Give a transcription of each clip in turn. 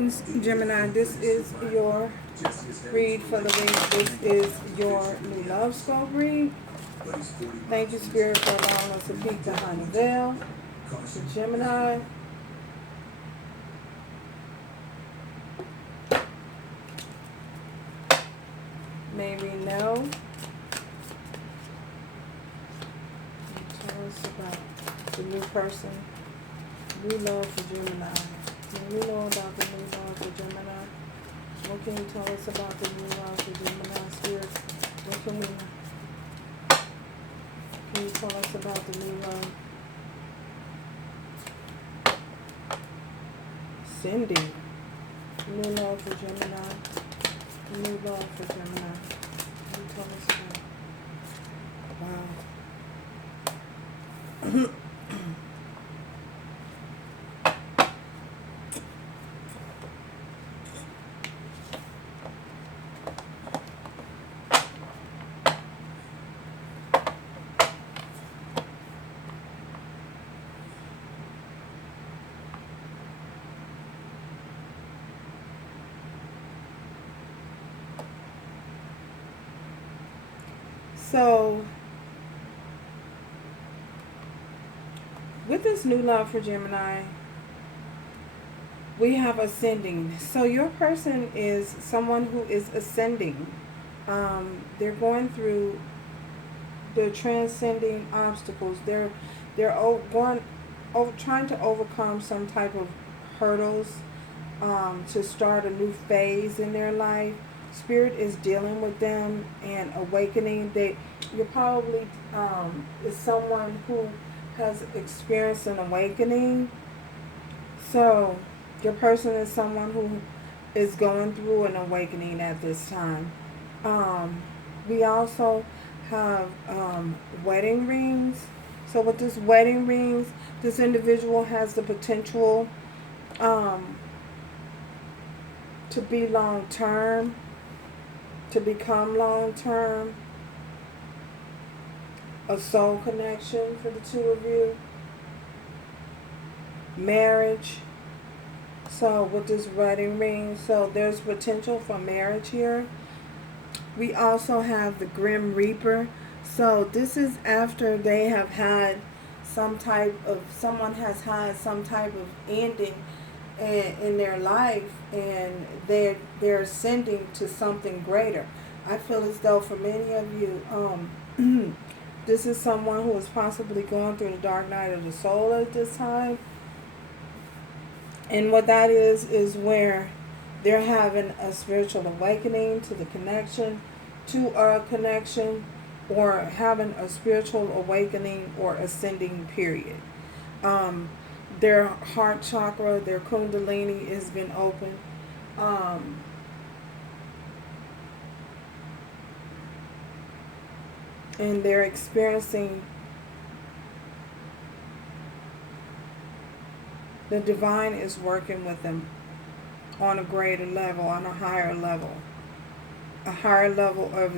Greetings, Gemini. This is your read for the week. This is your new love scope read. Thank you, Spirit, for allowing us to peek behind the veil. For Gemini, may we know. Tell us about the new person, new love for Gemini. May we know about the new love for Gemini. What can you tell us about the new love for Gemini, Spirit? What can we know? Can you tell us about the new love? Cindy. New love for Gemini. New love for Gemini. Can you tell us about? Wow. So, with this new love for Gemini, we have ascending. So your person is someone who is ascending. They're going through, they're transcending obstacles. They're trying to overcome some type of hurdles to start a new phase in their life. Spirit is dealing with them and awakening. You're probably is someone who has experienced an awakening. So your person is someone who is going through an awakening at this time. We also have wedding rings. So with this wedding rings, this individual has the potential to be long-term, to become long-term, a soul connection for the two of you, marriage. So with this wedding ring, so there's potential for marriage here. We also have the Grim Reaper. So this is after they have had someone has had some type of ending in their life, and they're ascending to something greater. I feel as though for many of you, this is someone who is possibly going through the dark night of the soul at this time. And what that is where they're having a spiritual awakening to the connection, to a connection, or having a spiritual awakening or ascending period. Their heart chakra, their kundalini has been opened. And they're experiencing the divine is working with them on a greater level, on a higher level of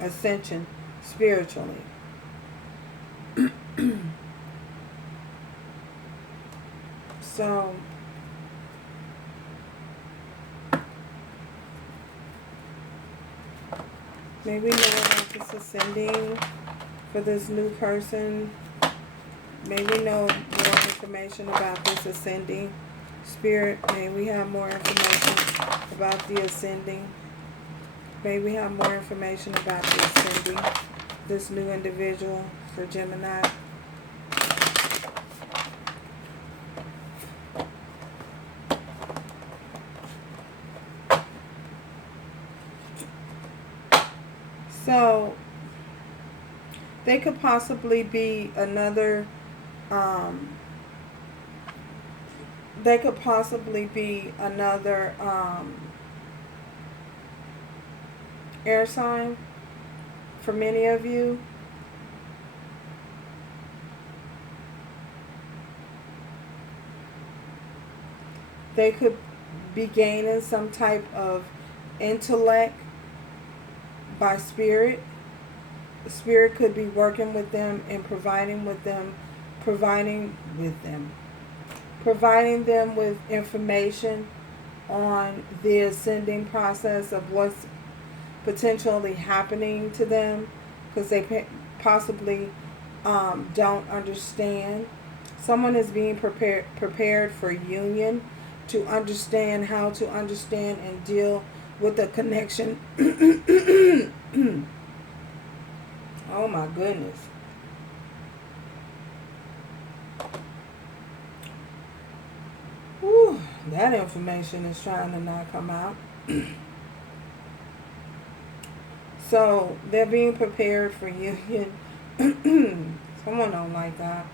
ascension spiritually. So maybe know about this ascending for this new person. Maybe know more information about this ascending. Spirit, may we have more information about the ascending. May we have more information about the ascending, this new individual for Gemini. So they could possibly be another air sign for many of you. They could be gaining some type of intellect by spirit. Spirit could be working with them and providing them with information on the ascending process of what's potentially happening to them, because they possibly don't understand. Someone is being prepared for union, to understand how to understand and deal with the connection. Oh my goodness. Whew, that information is trying to not come out. So they're being prepared for union. Someone don't like that.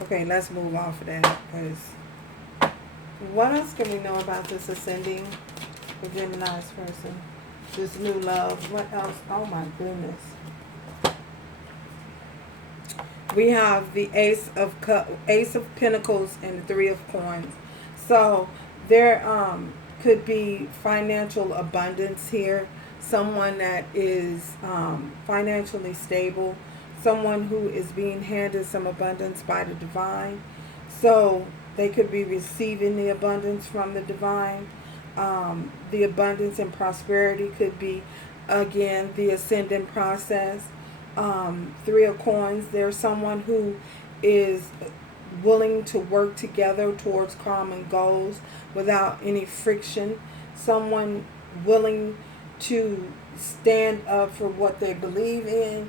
Okay, let's move off of that, because what else can we know about this ascending for Gemini's person? This new love. What else? Oh my goodness. We have the Ace of Pentacles and the Three of Coins. So there could be financial abundance here. Someone that is financially stable. Someone who is being handed some abundance by the divine. So they could be receiving the abundance from the divine. The abundance and prosperity could be, again, the ascending process. Three of Coins, there's someone who is willing to work together towards common goals without any friction. Someone willing to stand up for what they believe in.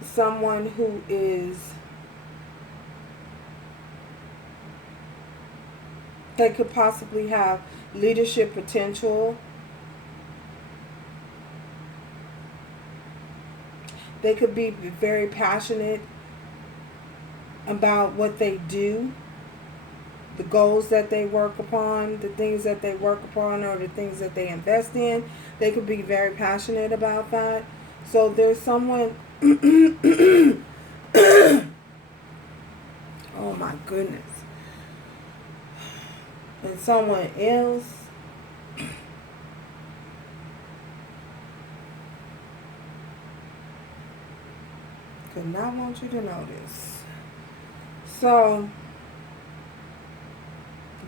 Someone who is, they could possibly have leadership potential. They could be very passionate about what they do, the goals that they work upon, the things that they work upon, or the things that they invest in. They could be very passionate about that. So there's someone, oh my goodness. And someone else could not want you to know this. So,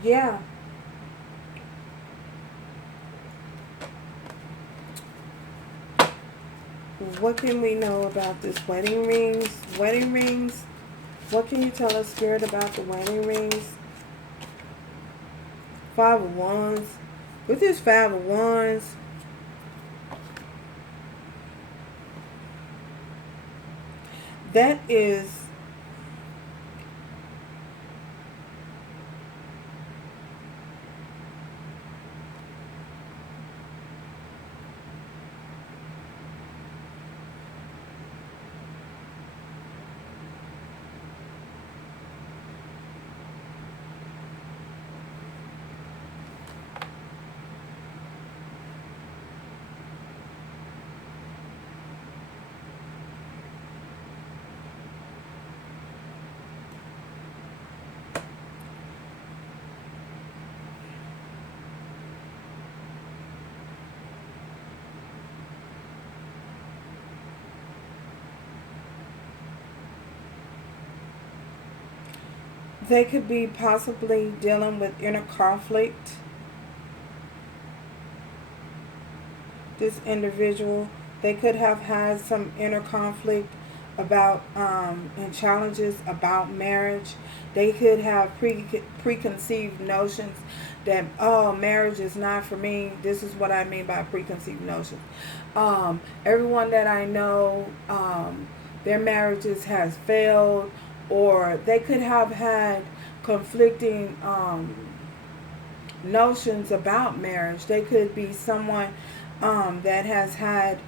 yeah. What can we know about this wedding rings? Wedding rings. What can you tell us, Spirit, about the wedding rings? Five of Wands. With this Five of Wands, that is they could be possibly dealing with inner conflict. This individual, they could have had some inner conflict about and challenges about marriage. They could have preconceived notions that, oh, marriage is not for me. This is what I mean by preconceived notions. Everyone that I know, their marriages has failed, or they could have had conflicting notions about marriage. They could be someone that has had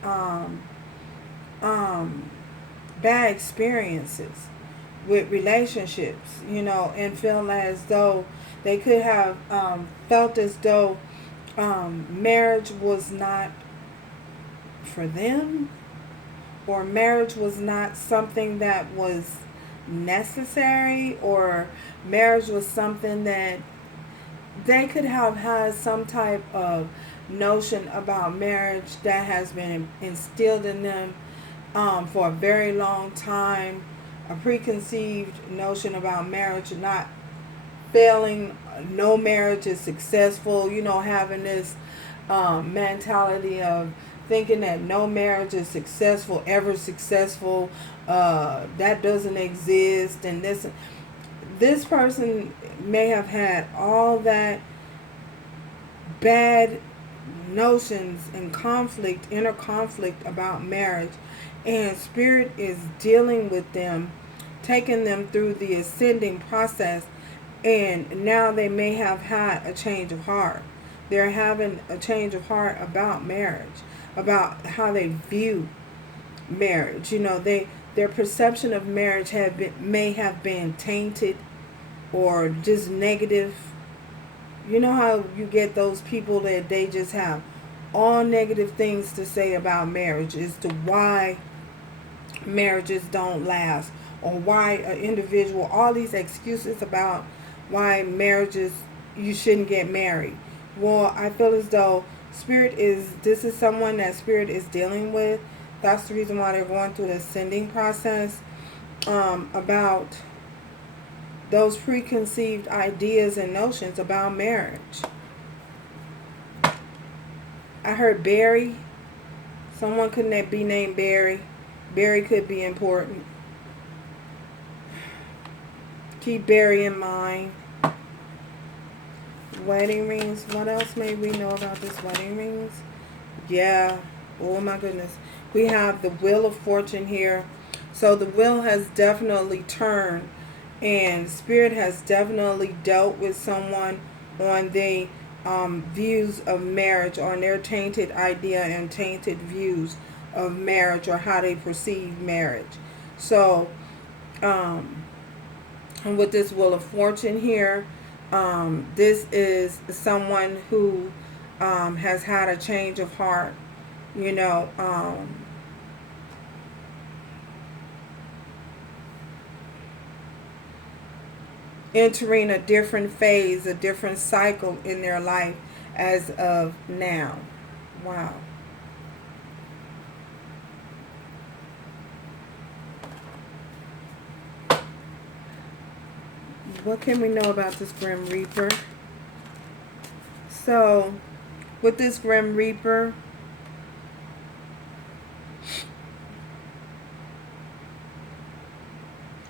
bad experiences with relationships, you know, and feel as though they could have felt as though marriage was not for them, or marriage was not something that was necessary, or marriage was something that they could have had some type of notion about marriage that has been instilled in them for a very long time, a preconceived notion about marriage not failing, no marriage is successful, you know, having this mentality of thinking that no marriage is successful, ever successful, that doesn't exist, and this person may have had all that bad notions and conflict, inner conflict about marriage, and Spirit is dealing with them, taking them through the ascending process, and now they may have had a change of heart. They're having a change of heart about marriage, about how they view marriage. You know, their perception of marriage may have been tainted or just negative. You know how you get those people that they just have all negative things to say about marriage as to why marriages don't last, or why an individual, all these excuses about why marriages, you shouldn't get married. Well, I feel as though this is someone that Spirit is dealing with. That's the reason why they're going through the ascending process, about those preconceived ideas and notions about marriage. I heard Barry. Someone couldn't be named Barry. Barry could be important. Keep Barry in mind. Wedding rings. What else may we know about this wedding rings? Yeah. Oh my goodness. We have the Wheel of Fortune here. So the wheel has definitely turned, and Spirit has definitely dealt with someone on the views of marriage, on their tainted idea and tainted views of marriage, or how they perceive marriage. So with this Wheel of Fortune here, this is someone who has had a change of heart, you know, entering a different phase, a different cycle in their life as of now. Wow. What can we know about this Grim Reaper? So, with this Grim Reaper,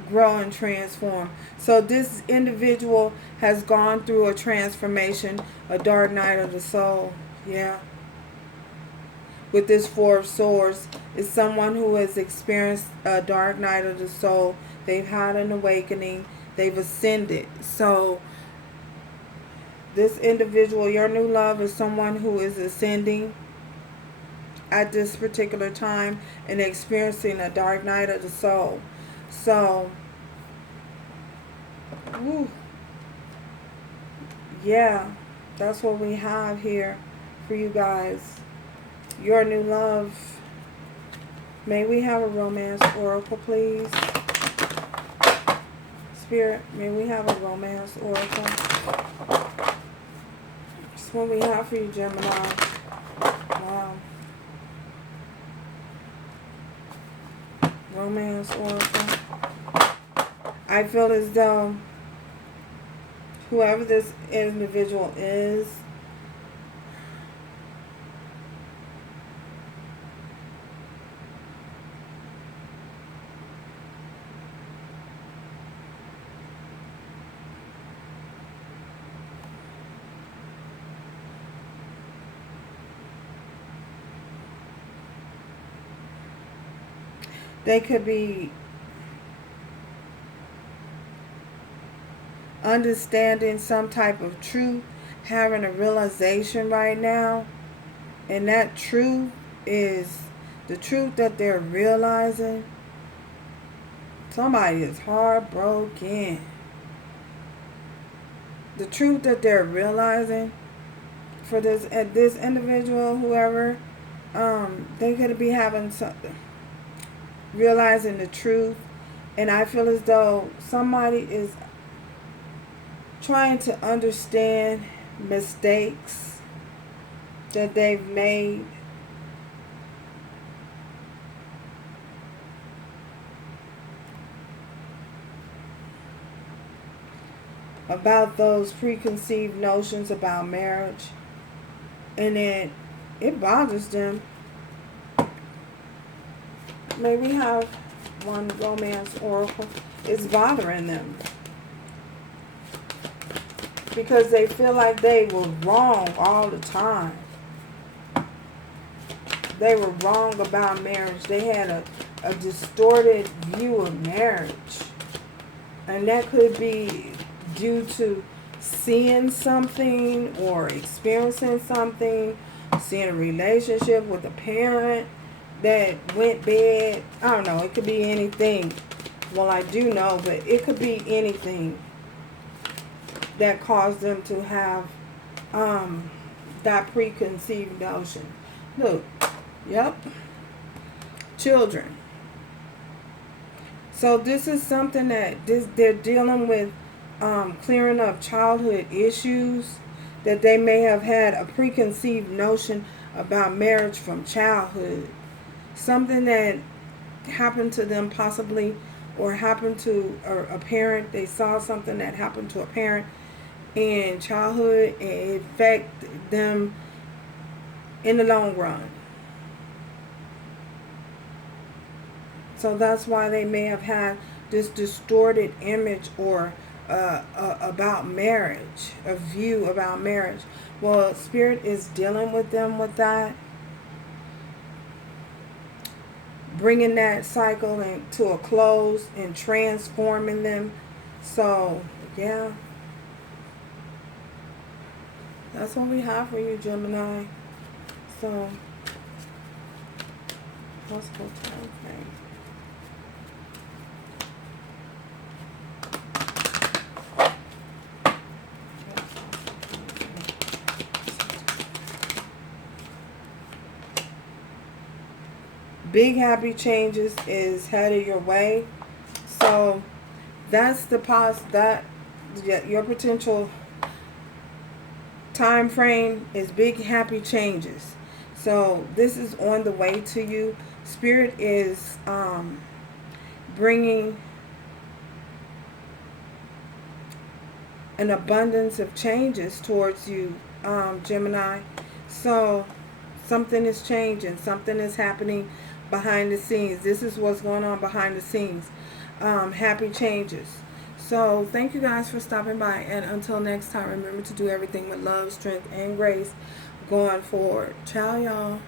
grow and transform. So this individual has gone through a transformation, a dark night of the soul. Yeah. With this Four of Swords, is someone who has experienced a dark night of the soul. They've had an awakening. They've ascended. So this individual, your new love, is someone who is ascending at this particular time and experiencing a dark night of the soul. So, woo, yeah, that's what we have here for you guys. Your new love. May we have a romance oracle, please? Spirit, may we have a romance oracle? That's what we have for you, Gemini. Wow. Romance oracle. I feel as though whoever this individual is, they could be understanding some type of truth, having a realization right now, and that truth is the truth that they're realizing. Somebody is heartbroken. The truth that they're realizing for this individual, whoever, they could be having something, realizing the truth, and I feel as though somebody is trying to understand mistakes that they've made. about those preconceived notions about marriage, and it bothers them. Maybe have one romance oracle. It's bothering them because they feel like they were wrong all the time. They were wrong about marriage. They had a distorted view of marriage. And that could be due to seeing something or experiencing something, seeing a relationship with a parent that went bad. I don't know. It could be anything. Well, I do know, but it could be anything that caused them to have that preconceived notion. Look. Yep. Children. So this is something that they're dealing with, clearing up childhood issues, that they may have had a preconceived notion about marriage from childhood. Something that happened to them possibly, or happened to a parent. They saw something that happened to a parent in childhood, and it affected them in the long run. So that's why they may have had this distorted image or about marriage, a view about marriage. Well, Spirit is dealing with them with that, bringing that cycle into a close and transforming them. So, yeah, that's what we have for you, Gemini. So, let's go time frame. Big happy changes is headed your way. So that's the your potential time frame is big happy changes. So this is on the way to you. Spirit is bringing an abundance of changes towards you, Gemini. So something is changing. Something is happening behind the scenes. This is what's going on behind the scenes. Happy changes. So thank you guys for stopping by, and until next time, remember to do everything with love, strength, and grace going forward. Ciao, y'all.